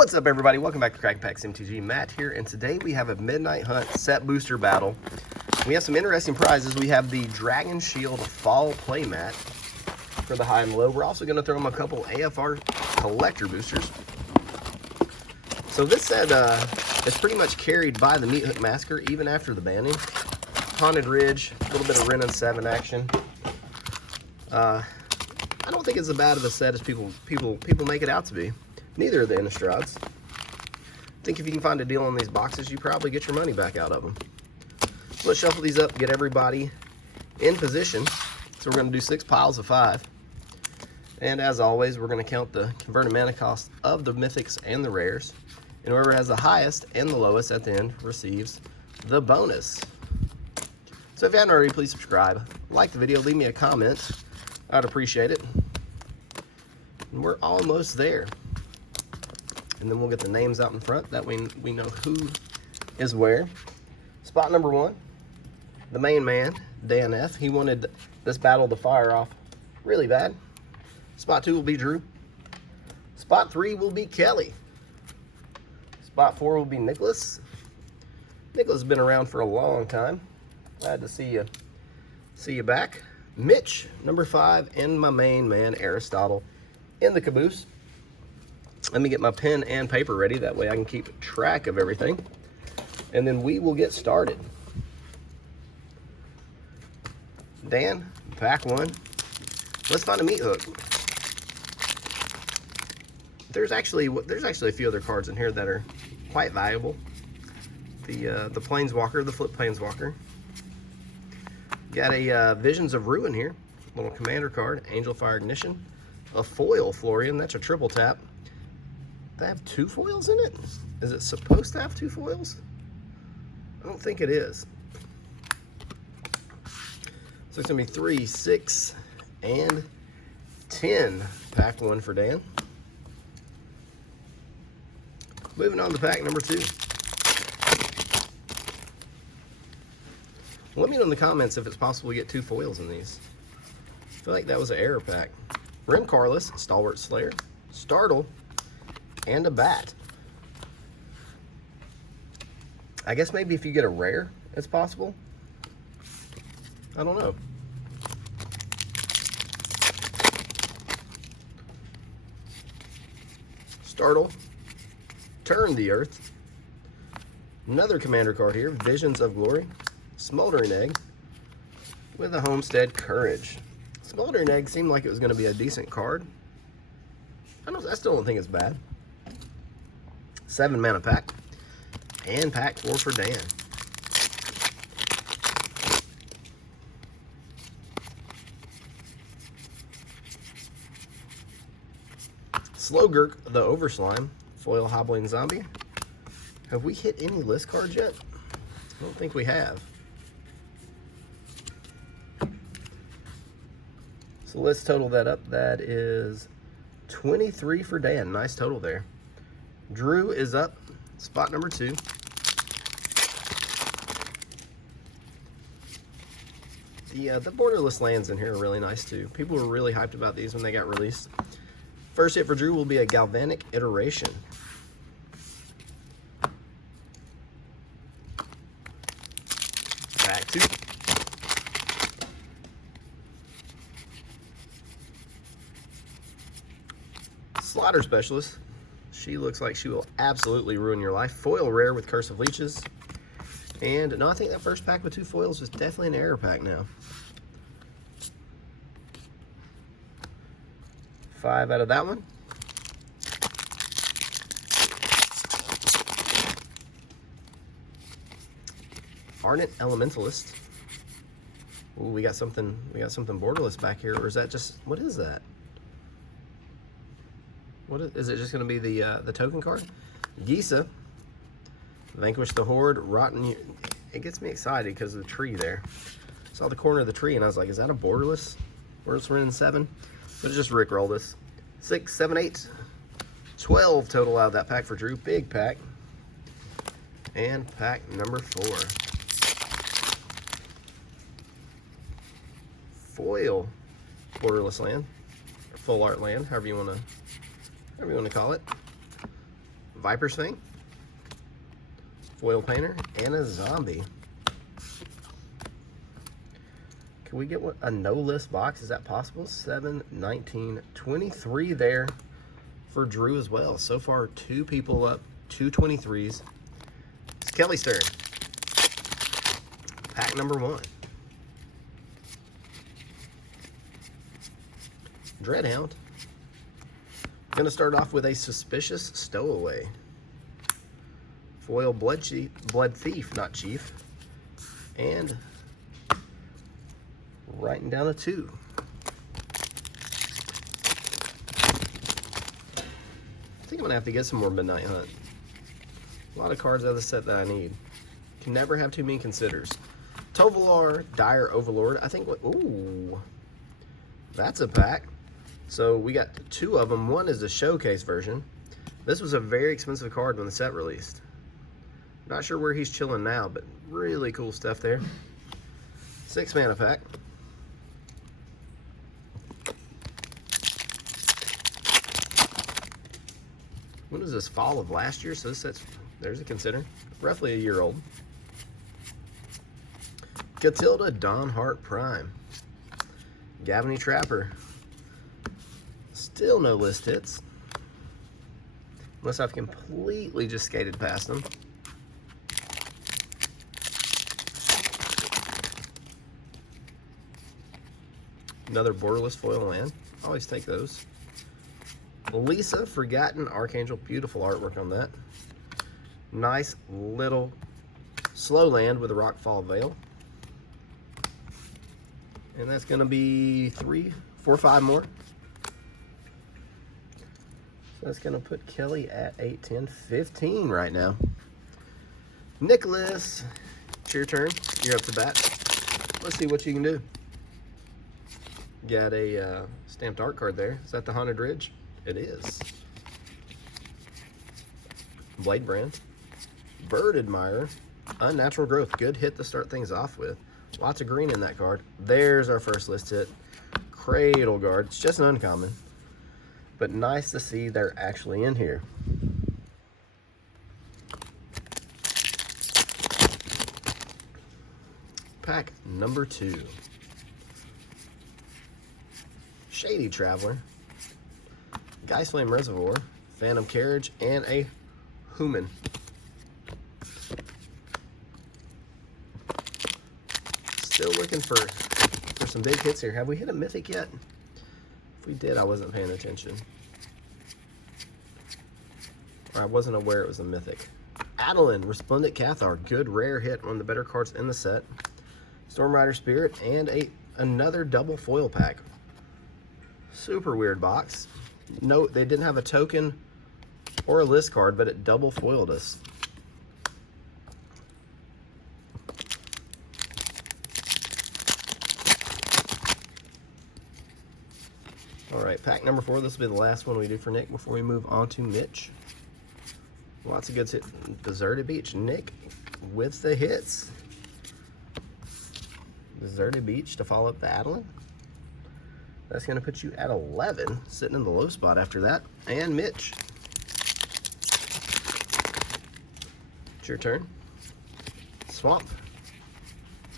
What's up, everybody? Welcome back to Kraken Packs MTG. Matt here, and today we have a Midnight Hunt set booster battle. We have some interesting prizes. We have the Dragon Shield Fall Playmat for the high and low. We're also going to throw them a couple AFR collector boosters. So this set is pretty much carried by the Meathook Massacre even after the banning. Haunted Ridge, a little bit of Wrenn and 7 action. I don't think it's as bad of a set as people make it out to be. Neither of the Innistrads. I think if you can find a deal on these boxes, you probably get your money back out of them. So let's shuffle these up, get everybody in position. So we're going to do 6 piles of 5. And as always, we're going to count the converted mana cost of the mythics and the rares. And whoever has the highest and the lowest at the end receives the bonus. So if you haven't already, please subscribe, like the video, leave me a comment. I'd appreciate it. And we're almost there. And then we'll get the names out in front. That way we know who is where. Spot number 1, the main man, Dan F. He wanted this battle to fire off really bad. Spot 2 will be Drew. Spot 3 will be Kelly. Spot 4 will be Nicholas. Nicholas has been around for a long time. Glad to see you back. Mitch, number 5, and my main man, Aristotle, in the caboose. Let me get my pen and paper ready. That way I can keep track of everything. And then we will get started. Dan, pack 1. Let's find a Meathook. There's actually a few other cards in here that are quite valuable. The Planeswalker, the Flip Planeswalker. Got a Visions of Ruin here. Little commander card, Angel Fire Ignition. A foil Florian, that's a triple tap. They have 2 foils in it? Is it supposed to have 2 foils? I don't think it is. So it's gonna be 3, 6, and 10. Pack 1 for Dan. Moving on to pack number 2. Let me know in the comments if it's possible to get 2 foils in these. I feel like that was an error pack. Rimcarless, Stalwart Slayer, Startle, and a bat. I guess maybe if you get a rare, it's possible. I don't know. Startle, Turn the Earth. Another commander card here, Visions of Glory. Smoldering Egg with a Homestead Courage. Smoldering Egg seemed like it was going to be a decent card. I still don't think it's bad. 7 mana pack. And pack 4 for Dan. Slowgurk, the Overslime. Foil Hobbling Zombie. Have we hit any list cards yet? I don't think we have. So let's total that up. That is 23 for Dan. Nice total there. Drew is up. Spot number 2. The borderless lands in here are really nice too. People were really hyped about these when they got released. First hit for Drew will be a Galvanic Iteration. Pack 2. Slaughter Specialist. She looks like she will absolutely ruin your life. Foil rare with Curse of Leeches. And no, I think that first pack with 2 foils is definitely an error pack now. 5 out of that one. Ardent Elementalist. Ooh, we got something borderless back here, or is that just, what is that? What is it just going to be the token card? Gisa, Vanquish the Horde, Rotten. It gets me excited because of the tree there. Saw the corner of the tree and I was like, is that a borderless? Borderless Wrenn and 7? Let's just rickroll this. 6, 7, 8, 12 total out of that pack for Drew. Big pack. And pack number 4. Foil borderless land, or full art land, however you want to call it. Viper's Fang, foil painter, and a zombie. Can we get a no-list box? Is that possible? 7, 19, 23 there for Drew as well. So far, 2 people up, 2 23s. It's Kelly's turn. Pack number 1. Dreadhound. Gonna start off with a Suspicious Stowaway. Foil Blood Thief, not Chief. And writing down a 2. I think I'm gonna have to get some more Midnight Hunt. A lot of cards out of the set that I need. Can never have too many considers. Tovolar, Dire Overlord. I think what, ooh, that's a pack. So we got 2 of them. One is the showcase version. This was a very expensive card when the set released. Not sure where he's chilling now, but really cool stuff there. 6 mana pack. When was this? Fall of last year? So this set's, there's a consider. Roughly a year old. Catilda Dawnhart Prime. Gavony Trapper. Still no list hits. Unless I've completely just skated past them. Another borderless foil land. Always take those. Lisa Forgotten Archangel. Beautiful artwork on that. Nice little slow land with a Rockfall Veil. And that's going to be 3, 4, 5 more. So that's going to put Kelly at 8, 10, 15 right now. Nicholas, it's your turn. You're up to bat. Let's see what you can do. Got a stamped art card there. Is that the Haunted Ridge? It is. Blade Brand. Bird Admirer. Unnatural Growth. Good hit to start things off with. Lots of green in that card. There's our first list hit. Cradle Guard. It's just an uncommon. But nice to see they're actually in here. Pack number 2. Shady Traveler. Geistflame Reservoir. Phantom Carriage. And a Human. Still looking for some big hits here. Have we hit a mythic yet? If we did, I wasn't paying attention. Or I wasn't aware it was a mythic. Adeline, Resplendent Cathar. Good rare hit, one of the better cards in the set. Stormrider Spirit, and another double foil pack. Super weird box. No, they didn't have a token or a list card, but it double foiled us. All right, pack number 4. This will be the last one we do for Nick before we move on to Mitch. Lots of good hits. Deserted Beach. Nick with the hits. Deserted Beach to follow up the Adeline. That's going to put you at 11, sitting in the low spot after that. And Mitch. It's your turn. Swamp.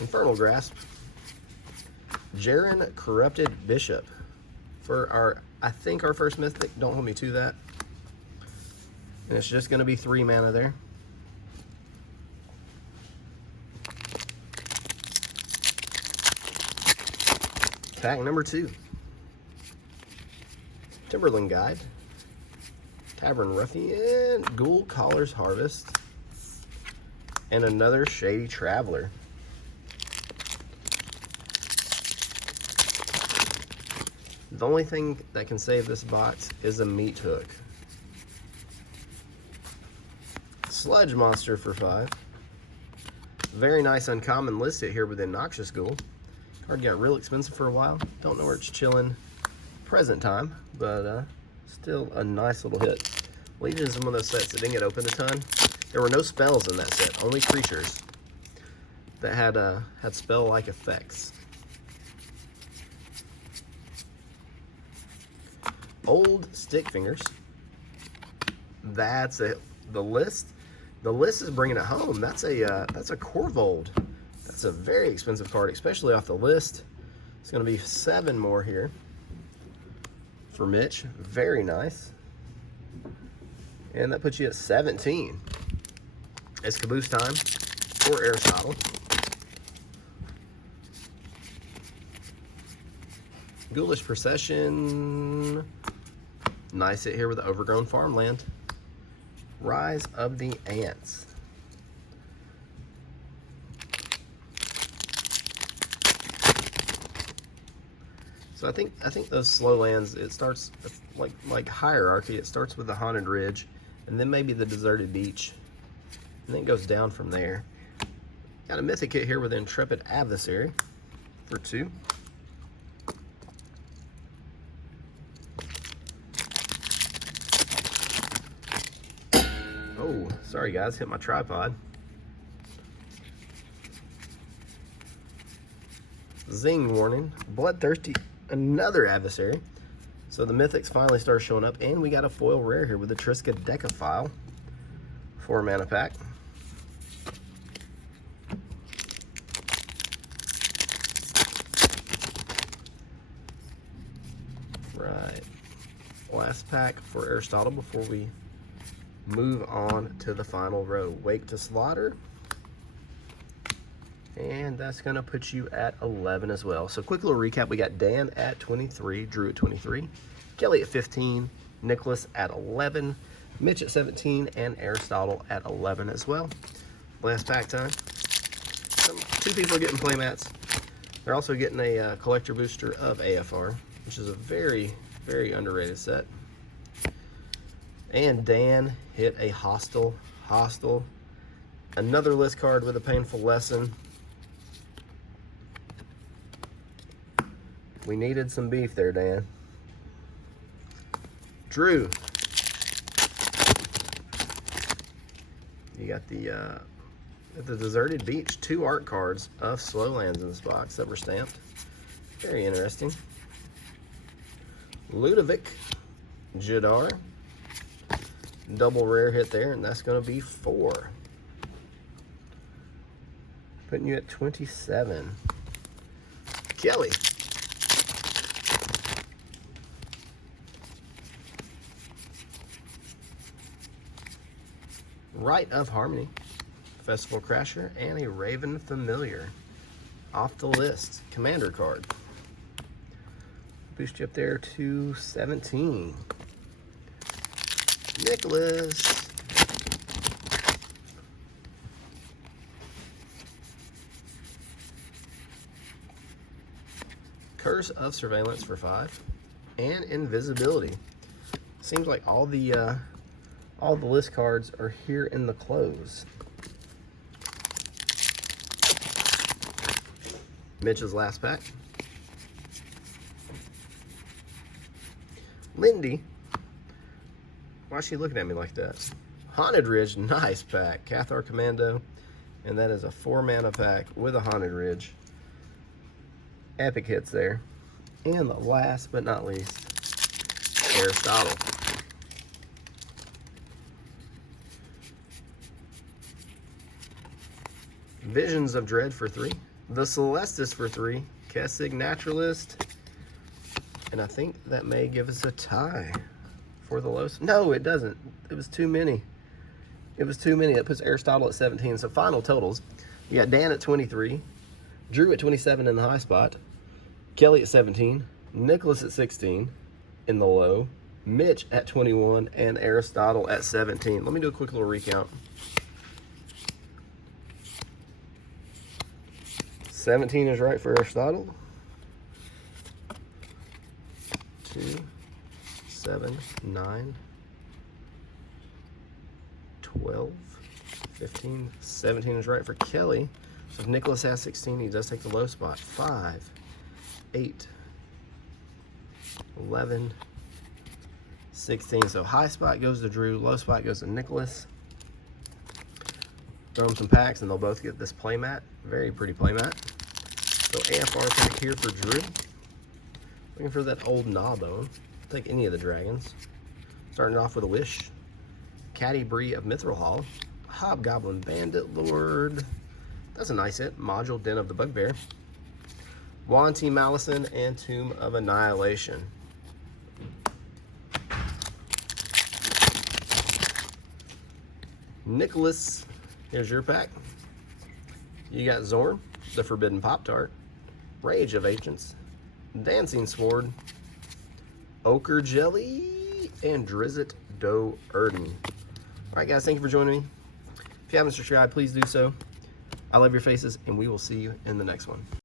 Infernal Grasp. Jaren Corrupted Bishop. For our, I think our first mythic. Don't hold me to that. And it's just going to be 3 mana there. Pack number 2. Timberland Guide. Tavern Ruffian. Ghoul Caller's Harvest. And another Shady Traveler. The only thing that can save this box is a meat hook. Sludge Monster for 5. Very nice uncommon listed here with Noxious Ghoul. Card got real expensive for a while. Don't know where it's chilling present time, but still a nice little hit. Legion is one of those sets that didn't get opened a ton. There were no spells in that set, only creatures that had spell-like effects. Old Stick Fingers. That's it. The list is bringing it home. That's a Corvold. That's a very expensive card, especially off the list. It's going to be 7 more here for Mitch. Very nice. And that puts you at 17. It's caboose time for Aristotle. Ghoulish Procession. Nice hit here with the Overgrown Farmland. Rise of the Ants. So I think those slow lands, it starts like Hierarchy. It starts with the Haunted Ridge, and then maybe the Deserted Beach, and then it goes down from there. Got a mythic hit here with Intrepid Adversary for 2. Oh, sorry guys, hit my tripod. Zing warning. Bloodthirsty, another Adversary. So the mythics finally start showing up, and we got a foil rare here with the Triska Decaphile. 4 mana pack. Right. Last pack for Aristotle before we move on to the final row. Wake to Slaughter. And that's going to put you at 11 as well. So quick little recap. We got Dan at 23, Drew at 23, Kelly at 15, Nicholas at 11, Mitch at 17, and Aristotle at 11 as well. Last pack time. 2 people are getting playmats. They're also getting a collector booster of AFR, which is a very, very underrated set. And Dan hit a Hostile. Another list card with a Painful Lesson. We needed some beef there, Dan. Drew. You got the Deserted Beach, 2 art cards of slow lands in this box that were stamped. Very interesting. Ludovic Jadar. Double rare hit there, and that's going to be 4. Putting you at 27. Kelly. Rite of Harmony, Festival Crasher, and a Raven Familiar. Off the list, Commander card. Boost you up there to 17. Nicholas. Curse of Surveillance for 5. And Invisibility. Seems like all the list cards are here in the close. Mitch's last pack. Lindy. Why is she looking at me like that? Haunted Ridge, nice pack. Cathar Commando. And that is a 4 mana pack with a Haunted Ridge. Epic hits there. And last but not least, Aristotle. Visions of Dread for 3. The Celestis for 3. Kessig Naturalist. And I think that may give us a tie for the lowest. No, it doesn't. It was too many. It was too many. It puts Aristotle at 17. So final totals. You got Dan at 23. Drew at 27 in the high spot. Kelly at 17. Nicholas at 16 in the low. Mitch at 21. And Aristotle at 17. Let me do a quick little recount. 17 is right for Aristotle. 2, 7, 9, 12, 15, 17 is right for Kelly. So if Nicholas has 16, he does take the low spot. 5, 8, 11, 16. So high spot goes to Drew, low spot goes to Nicholas. Throw them some packs and they'll both get this playmat. Very pretty playmat. So AFR pack here for Drew. Looking for that old Gnawbone. Take any of the dragons. Starting off with a Wish. Caddy Bree of Mithril Hall, Hobgoblin Bandit Lord, that's a nice hit, Module Den of the Bugbear, Wanty Malison, and Tomb of Annihilation. Nicholas, here's your pack. You got Zorn, the Forbidden Pop-Tart, Rage of Ancients, Dancing Sword, Ochre Jelly, and Drizzt Doe Erden. Alright guys, thank you for joining me. If you haven't subscribed, please do so. I love your faces, and we will see you in the next one.